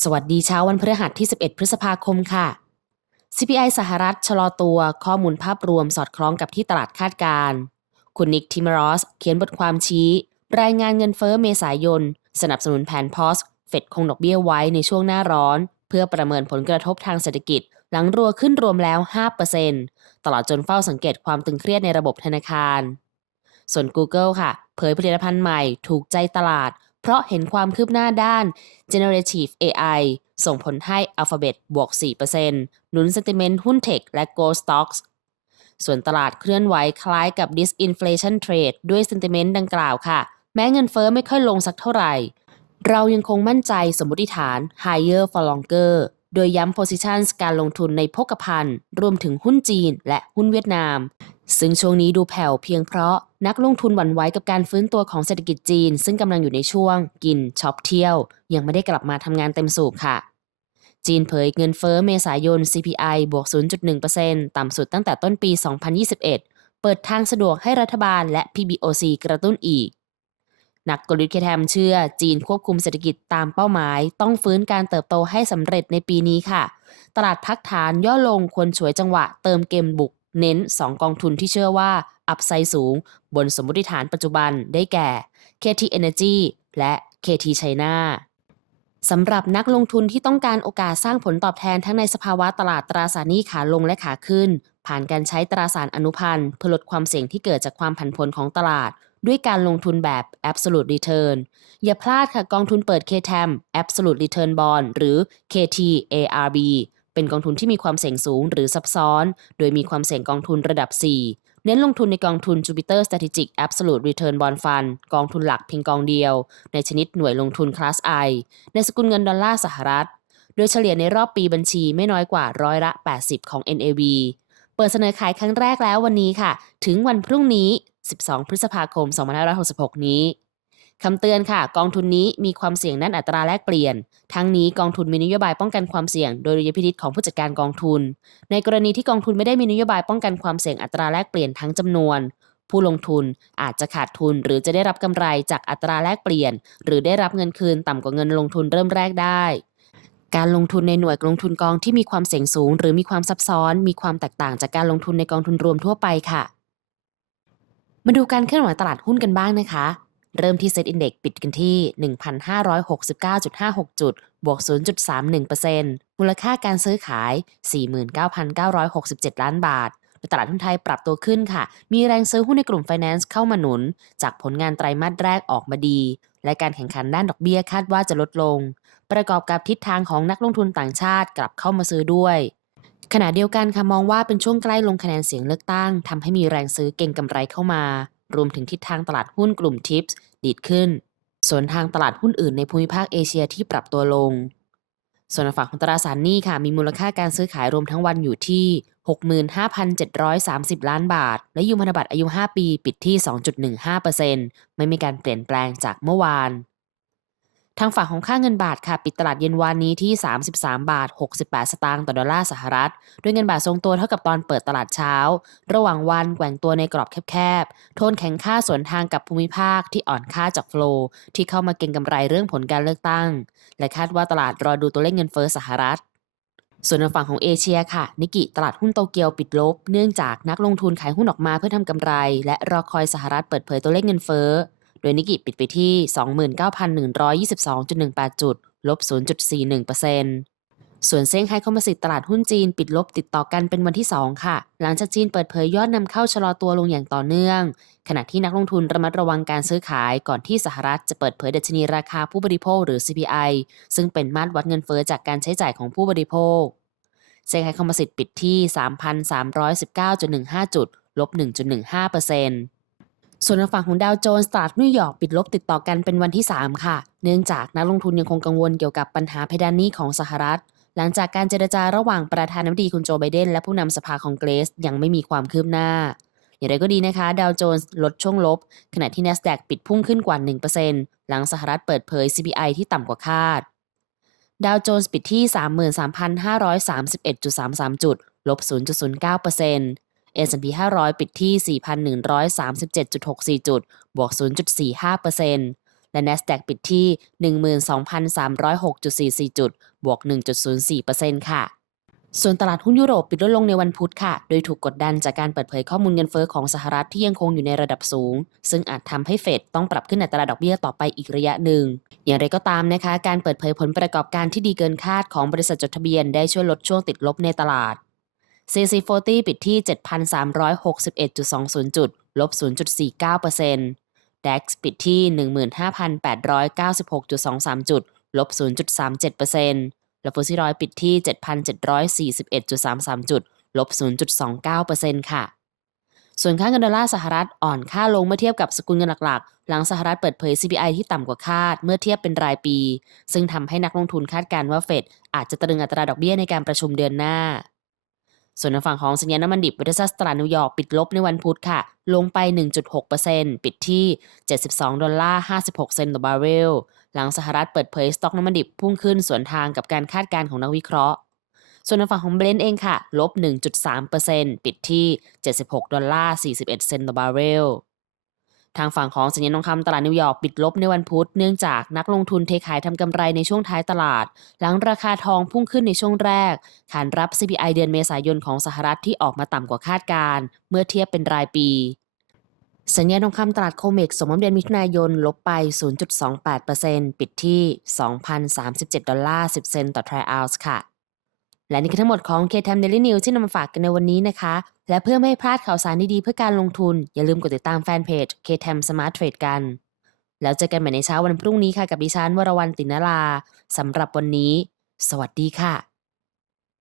สวัสดีเช้าวันพฤหัสที่ 11 พฤษภาคมค่ะ CPI สหรัฐชะลอตัวข้อมูลภาพรวมสอดคล้องกับที่ตลาดคาดการ คุณนิกทิมรอส เขียนบทความชี้ รายงานเงินเฟ้อเมษายน สนับสนุนแผนพอสเฟดคงดอกเบี้ยไว้ในช่วงหน้าร้อน เพื่อประเมินผลกระทบทางเศรษฐกิจ หลังรัวขึ้นรวมแล้ว 5%ตลอดจนเฝ้าสังเกตความตึงเครียดในระบบธนาคาร ส่วน Google ค่ะ เผยผลิตภัณฑ์ใหม่ถูกใจตลาด เพราะเห็นความคืบหน้าด้าน Generative AI ส่งผลให้ Alphabet บวก 4%หนุน sentiment หุ้นเทคและ Gold Stocks ส่วนตลาดเคลื่อนไหวคล้ายกับ disinflation trade ด้วย sentiment ดังกล่าวค่ะ แม้เงินเฟอ้อไม่ค่อยลงสักเท่าไหร่ เรายังคงมั่นใจสมมติฐาน higher for longer โดยย้ำ positions การลงทุนในพกพันรวมถึงหุ้นจีนและหุ้นเวียดนาม ซึ่งช่วงนี้ดูแผ่วเพียงเพราะนักลงทุนหวั่นไหวกับการฟื้นตัวของเศรษฐกิจจีน ซึ่งกำลังอยู่ในช่วง กินช็อปเที่ยว ยังไม่ได้กลับมาทำงานเต็มสูบค่ะ จีนเผยเงินเฟ้อเมษายน CPI บวก 0.1%ต่ำสุดตั้งแต่ต้นปี 2021 เปิดทางสะดวกให้รัฐบาลและ PBOC กระตุ้นอีก นักกลยุทธ์เคทมเชื่อ จีนควบคุมเศรษฐกิจตามเป้าหมาย ต้องฟื้นการเติบโตให้สำเร็จในปีนี้ค่ะ ตลาดพักฐานย่อลงควรฉวยจังหวะเติมเกมบุก เน้น 2 กองทุนที่เชื่อว่า อัพไซสูง บนสมมติฐานปัจจุบันได้แก่ KT Energy และ KT China สำหรับนักลงทุนที่ต้องการโอกาสสร้างผลตอบแทนทั้งในสภาวะตลาดตราสารหนี้ขาลงและขาขึ้น ผ่านการใช้ตราสารอนุพันธ์เพื่อลดความเสี่ยงที่เกิดจากความผันผวนของตลาด ด้วยการลงทุนแบบ absolute return อย่าพลาดค่ะกองทุนเปิด KTAM absolute return bond หรือ KTARB เป็นกองทุนที่มีความเสี่ยงสูงหรือซับซ้อน โดยมีความเสี่ยงกองทุนระดับ 4 เน้นลงทุนในกองทุน Jupiter Strategic Absolute Return Bond Fund กองทุนหลักเพียงกองเดียว ในชนิดหน่วยลงทุนคลาส I ในสกุลเงินดอลลาร์สหรัฐ โดยเฉลี่ยในรอบปีบัญชีไม่น้อยกว่าร้อยละ 80 ของ NAV เปิดเสนอขายครั้งแรกแล้ววันนี้ค่ะ ถึงวันพรุ่งนี้ 12 พฤษภาคม 2566 นี้ คำเตือนค่ะ กองทุนนี้มีความเสี่ยงด้านอัตราแลกเปลี่ยน ทั้งนี้กองทุนมีนโยบายป้องกันความเสี่ยงโดยดุลยพินิจของผู้จัดการกองทุน ในกรณีที่กองทุนไม่ได้มีนโยบายป้องกันความเสี่ยงอัตราแลกเปลี่ยนทั้งจำนวน ผู้ลงทุนอาจจะขาดทุนหรือจะได้รับกำไรจากอัตราแลกเปลี่ยน หรือได้รับเงินคืนต่ำกว่าเงินลงทุนเริ่มแรกได้การลงทุนในหน่วยลงทุนกองที่มีความเสี่ยงสูง หรือมีความซับซ้อน มีความแตกต่างจากการลงทุนในกองทุนรวมทั่วไปค่ะ มาดูการเคลื่อนไหวตลาดหุ้นกันบ้างนะคะ เริ่มที่เซ็ตอินเด็กปิดกันที่ 1,569.56 จุด บวก 0.31%มูลค่าการซื้อขาย 49,967 ล้านบาทตลาดหุ้นไทยปรับตัวขึ้นค่ะ มีแรงซื้อหุ้นในกลุ่ม Finance เข้ามาหนุน จากผลงานไตรมาสแรกออกมาดี และการแข่งขันด้านดอกเบี้ยคาดว่าจะลดลง ประกอบกับทิศทางของนักลงทุนต่างชาติกลับเข้ามาซื้อด้วยขณะเดียวกันค่ะมองว่าเป็นช่วงใกล้ลงคะแนนเสียงเลือกตั้งทำให้มีแรงซื้อเก่งกำไรเข้ามา รวมถึงทิศทางตลาดหุ้นกลุ่มทิปส์ดีดขึ้น ส่วนทางตลาดหุ้นอื่นในภูมิภาคเอเชียที่ปรับตัวลง ส่วนฝั่งของตราสารหนี้ค่ะมีมูลค่าการซื้อขายรวมทั้งวันอยู่ที่ 65,730 ล้านบาท และยูพันธบัตรอายุ 5 ปี ปิดที่ 2.15%ไม่มีการเปลี่ยนแปลงจากเมื่อวาน ทางฝั่งของค่าเงินบาทค่ะปิดตลาดเย็นวานนี้ที่ 33 บาท 68 สตางค์ต่อดอลลาร์สหรัฐ ด้วยเงินบาททรงตัวเท่ากับตอนเปิดตลาดเช้า ระหว่างวันแกว่งตัวในกรอบแคบๆ โทนแข็งค่าสวนทางกับภูมิภาคที่อ่อนค่าจากโฟลที่เข้ามาเก็งกำไรเรื่องผลการเลือกตั้ง และคาดว่าตลาดรอดูตัวเลขเงินเฟ้อสหรัฐส่วนทางฝั่งของเอเชียค่ะ นิกิตลาดหุ้นโตเกียวปิดลบ เนื่องจากนักลงทุนขายหุ้นออกมาเพื่อทำกำไร และรอคอยสหรัฐเปิดเผยตัวเลขเงินเฟ้อ โดยนิกิปิดไปที่ 29,122.18 จุด ลบ 0.41%ส่วนเซี่ยงไฮ้คอมโพสิตตลาดหุ้นจีนปิดลบติดต่อกันเป็นวันที่ 2 ค่ะ หลังจากจีนเปิดเผยยอดนำเข้าชะลอตัวลงอย่างต่อเนื่อง ขณะที่นักลงทุนระมัดระวังการซื้อขายก่อนที่สหรัฐจะเปิดเผยดัชนีราคาผู้บริโภคหรือ CPI ซึ่งเป็นมาตรวัดเงินเฟ้อจากการใช้จ่ายของผู้บริโภค เซี่ยงไฮ้คอมโพสิตปิดที่ 3,319.15 จุด ลบ 1.15%ส่วน ทางฝั่งของดาวโจนส์ตลาดนิวยอร์กปิดลบติดต่อกันเป็นวันที่ 3 ค่ะ เนื่องจากนักลงทุนยังคงกังวลเกี่ยวกับปัญหาเพดานหนี้ของสหรัฐ หลังจากการเจรจาระหว่างประธานาธิบดีคุณโจไบเดนและผู้นำสภาคองเกรสยังไม่มีความคืบหน้า อย่างไรก็ดีนะคะ ดาวโจนส์ลดช่วงลบ ขณะที่ NASDAQ ปิดพุ่งขึ้นกว่า 1%หลังสหรัฐเปิดเผย CPI ที่ต่ำกว่าคาด ดาวโจนส์ปิดที่ 33,531.33 จุด ลบ 0.09% S&P 500 ปิดที่ 4,137.64 จุด บวก 0.45%และ NASDAQ ปิดที่ 12,306.44 จุด บวก 1.04%ค่ะ ส่วนตลาดหุ้นยุโรปปิดลดลงในวันพุธค่ะ โดยถูกกดดันจากการเปิดเผยข้อมูลเงินเฟ้อของสหรัฐที่ยังคงอยู่ในระดับสูง ซึ่งอาจทำให้เฟดต้องปรับขึ้นอัตราดอกเบี้ยต่อไปอีกระยะหนึ่ง อย่างไรก็ตามนะคะ การเปิดเผยผลประกอบการที่ดีเกินคาดของบริษัทจดทะเบียนได้ช่วยลดช่วงติดลบในตลาด CC40 ปิดที่ 7,361.20 จุด ลบ 0.49% DAX ปิดที่ 15,896.23 จุด ลบ 0.37%และฟุตซี่ร้อยปิดที่ 7,741.33 จุด ลบ 0.29%ค่ะส่วนค่าเงินดอลลาร์สหรัฐอ่อนค่าลงเมื่อเทียบกับสกุลเงินหลักๆ หลังสหรัฐเปิดเผย CPI ที่ต่ำกว่าคาดเมื่อเทียบเป็นรายปี ซึ่งทำให้นักลงทุนคาดการณ์ว่าเฟดอาจจะตรึงอัตราดอกเบี้ยในการประชุมเดือนหน้า ส่วนในฝั่งของสัญญาณน้ำมันดิบเวสซัสตลาดนิวยอร์กปิดลบในวันพุธค่ะ ลงไป 1.6%ปิดที่ 72 ดอลลาร์ 56 เซนต์ต่อบาร์เรล หลังสหรัฐเปิดเผยสต็อกน้ำมันดิบพุ่งขึ้นสวนทางกับการคาดการณ์ของนักวิเคราะห์ ส่วนในฝั่งของเบรนท์เองค่ะ ลบ 1.3%ปิดที่ 76 ดอลลาร์ 41 เซนต์ต่อบาร์เรล ทางฝั่งของสัญญาณทองคำตลาดนิวยอร์กปิดลบในวันพุธเนื่องจากนักลงทุนเทขายทำกำไรในช่วงท้ายตลาด หลังราคาทองพุ่งขึ้นในช่วงแรกขานรับ CPI เดือนเมษายนของสหรัฐที่ออกมาต่ำกว่าคาดการเมื่อเทียบเป็นรายปีสัญญาณทองคำตลาดโคเมกสมมติเดือนมิถุนายนลบไป 0.28%ปิดที่ 2,037 ดอลลาร์ 10 เซนต์ต่อทรออนซ์ค่ะ และนี่คือทั้งหมดของ KTM Daily News ที่นำมาฝากกันในวันนี้นะคะ และเพื่อไม่ให้พลาดข่าวสารดีๆเพื่อการลงทุน อย่าลืมกดติดตามแฟนเพจ KTM Smart Trade กัน แล้วเจอกันใหม่ในเช้าวันพรุ่งนี้ค่ะกับดิฉันวรวรรณตินนาราสำหรับวันนี้ สวัสดีค่ะ